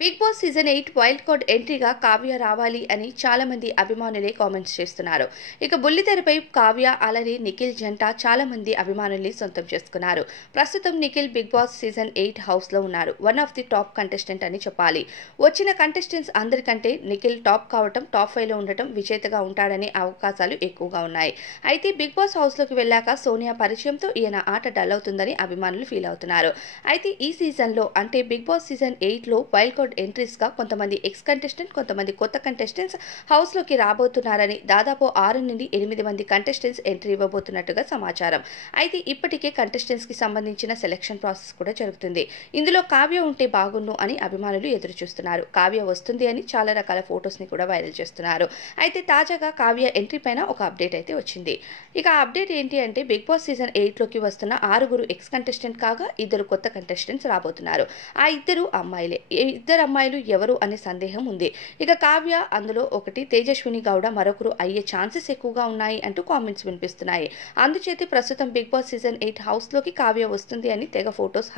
Big Boss season 8 wild card ఎంట్రీగా కావ్య రావాలి అని చాలా మంది అభిమానులే కామెంట్స్ చేస్తున్నారు. ఇక బుల్లితెరపై కావ్య అలానే నిఖిల్ జంట చాలా మంది అభిమానుల్ని సొంతం చేసుకున్నారు. ప్రస్తుతం Nikhil Bigg Boss season 8 house లో ఉన్నారు. One of the top contestant అని చెప్పాలి. వచ్చిన కంటెస్టెంట్స్ అందరికంటే నిఖిల్ టాప్ కావటం, టాప్ 5 లో ఉండటం, విజేతగా ఉంటాడనే అవకాశాలు ఎక్కువగా ఉన్నాయి. అయితే బిగ్ బాస్ హౌస్ లోకి వెళ్ళాక సోనియా పరిచయంతో ఈయన ఆట డల్ అవుతుందని అభిమానులు ఫీల్ అవుతున్నారు. అయితే ఈ సీజన్ లో అంటే బిగ్ బాస్ సీజన్ 8 లో వైల్డ్ కార్డ్ ఎంట్రీస్ గా కొంతమంది ఎక్స్ కంటెస్టెంట్, కొంతమంది కొత్త కంటెస్టెంట్స్ హౌస్ లోకి రాబోతున్నారని దాదాపు 6 నుండి 8 మంది కంటెస్టెంట్స్ ఎంట్రీ ఇవ్వబోతున్నట్టుగా సమాచారం. అయితే ఇప్పటికే కంటెస్టెంట్స్ కి సంబంధించిన సెలక్షన్ ప్రాసెస్ కూడా జరుగుతుంది. ఇందులో కావ్య ఉంటే బాగున్ను అని అభిమానులు ఎదురు చూస్తున్నారు. కావ్య వస్తుంది అని చాలా రకాల ఫొటోస్ ని కూడా వైరల్ చేస్తున్నారు. అయితే తాజాగా కావ్య ఎంట్రీ పైన ఒక అప్డేట్ అయితే వచ్చింది. ఇక ఆ అప్డేట్ ఏంటి అంటే బిగ్ బాస్ సీజన్ 8 లోకి వస్తున్న 6 ఎక్స్ కంటెస్టెంట్ కాగా 2 కొత్త కంటెస్టెంట్స్ రాబోతున్నారు. ఆ ఇద్దరు అమ్మాయిలే. ఇద్దరు అమ్మాయిలు ఎవరు అనే సందేహం ఉంది. ఇక కావ్య అందులో ఒకటి, తేజస్విని గౌడ మరొకరు అయ్యే ఛాన్సెస్ ఎక్కువగా ఉన్నాయి అంటూ కామెంట్స్ వినిపిస్తున్నాయి. అందుచేత ప్రస్తుతం బిగ్ బాస్ సీజన్ 8 హౌస్ లోకి కావ్య వస్తుంది అని తెగ ఫొటోస్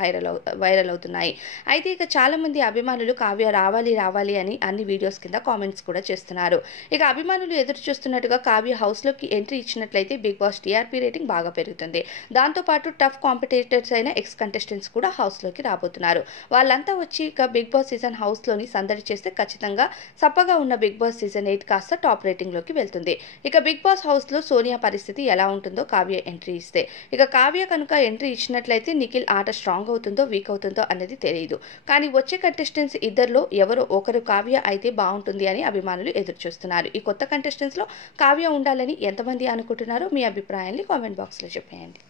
వైరల్ అవుతున్నాయి. అయితే ఇక చాలా మంది అభిమానులు కావ్య రావాలి రావాలి అని అన్ని వీడియోస్ కింద కామెంట్స్ కూడా చేస్తున్నారు. ఇక అభిమానులు ఎదురు చూస్తున్నట్టుగా కావ్య హౌస్ లోకి ఎంట్రీ ఇచ్చినట్లయితే బిగ్ బాస్ టీఆర్పీ రేటింగ్ బాగా పెరుగుతుంది. దాంతో పాటు టఫ్ కాంపిటేటర్స్ అయిన ఎక్స్ కంటెస్టెంట్స్ కూడా హౌస్ లోకి రాబోతున్నారు. వాళ్ళంతా వచ్చి ఇక బిగ్ బాస్ సీజన్ హౌస్ లోని సందడి చేస్తే ఖచ్చితంగా సప్పగా ఉన్న బిగ్ బాస్ సీజన్ 8 కాస్త టాప్ రేటింగ్ లోకి వెళ్తుంది. ఇక బిగ్ బాస్ హౌస్ లో సోనియా పరిస్థితి ఎలా ఉంటుందో కావ్య ఎంట్రీ ఇస్తే, ఇక కావ్య కనుక ఎంట్రీ ఇచ్చినట్లయితే నిఖిల్ ఆట స్ట్రాంగ్ అవుతుందో వీక్ అవుతుందో అనేది తెలియదు. కానీ వచ్చే కంటెస్టెంట్స్ ఇద్దరిలో ఎవరో ఒకరు కావ్య అయితే బాగుంటుంది అని అభిమానులు ఎదురు చూస్తున్నారు. ఈ కొత్త కంటెస్టెంట్స్ లో కావ్య ఉండాలని ఎంతమంది అనుకుంటున్నారో మీ అభిప్రాయాన్ని కామెంట్ బాక్స్ లో చెప్పేయండి.